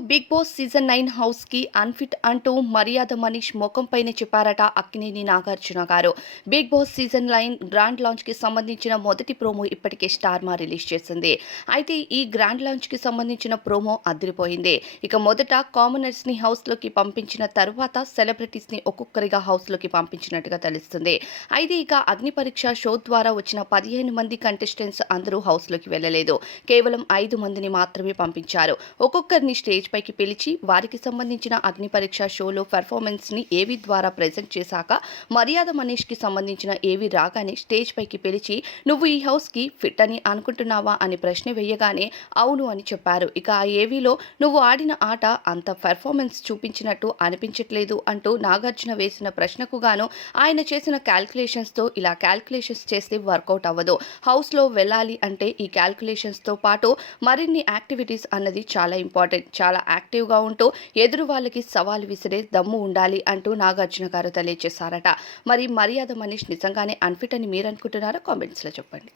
Big boss season 9 హౌస్‌కి unfit అంటూ మర్యాద మనీష్ మొఖంపైనే చెప్పారట అక్కినేని నాగార్జున గారు. బిగ్ బాస్ సీజన్ 9 గ్రాండ్ లాంచ్‌కి సంబంధించిన మొదటి ప్రోమో ఇప్పటికే స్టార్మా రిలీజ్ చేసింది. అయితే ఈ గ్రాండ్ లాంచ్‌కి సంబంధించిన ప్రోమో అదిరిపోయింది. ఇక మొదట కామనర్స్‌ని హౌస్‌లోకి పంపించిన తరువాత సెలబ్రిటీస్‌ని ఒక్కొక్కరిగా హౌస్‌లోకి పంపించినట్టుగా తెలుస్తుంది. అయితే ఇక అగ్ని పరీక్ష షో ద్వారా వచ్చిన 15 మంది కంటెస్టెంట్స్ అందరూ హౌస్‌లోకి వెళ్ళలేదు. కేవలం 5 మందిని మాత్రమే పంపించారు. ఒక్కొక్కరిని స్టేజ్ పైకి పిలిచి వారికి సంబంధించిన అగ్ని పరీక్ష షోలో పెర్ఫార్మెన్స్‌ని ఏవి ద్వారా ప్రెజెంట్ చేశాక మర్యాద మనీష్‌కి సంబంధించిన ఏవి రాగానే స్టేజ్ పైకి పిలిచి "నువ్వు ఈ హౌస్‌కి ఫిట్ అని అనుకుంటున్నావా?" అని ప్రశ్న వేయగానే అవును అని చెప్పారు. ఇక ఆ ఏవీలో "నువ్వు ఆడిన ఆట అంత పెర్ఫార్మెన్స్ చూపించినట్టు అనిపించట్లేదు" అంటూ నాగార్జున వేసిన ప్రశ్నకు గాను ఆయన చేసిన క్యాలిక్యులేషన్స్‌తో ఇలా క్యాలిక్యులేషన్స్ చేస్తే వర్కౌట్ అవ్వదు. హౌస్‌లో వెళ్ళాలి అంటే ఈ క్యాలిక్యులేషన్స్‌తో పాటు మరిన్ని యాక్టివిటీస్ అన్నది చాలా ఇంపార్టెంట్. చాలా యాక్టివ్‌గా ఉంటూ ఎదురు వాళ్ళకి సవాలు విసిరే దమ్ము ఉండాలి అంటూ నాగార్జున గారు తెలియజేశారట. మరి మర్యాద మనీష్ నిజంగానే అన్‌ఫిట్ అని మీరనుకుంటున్నారా? కామెంట్స్‌లో చెప్పండి.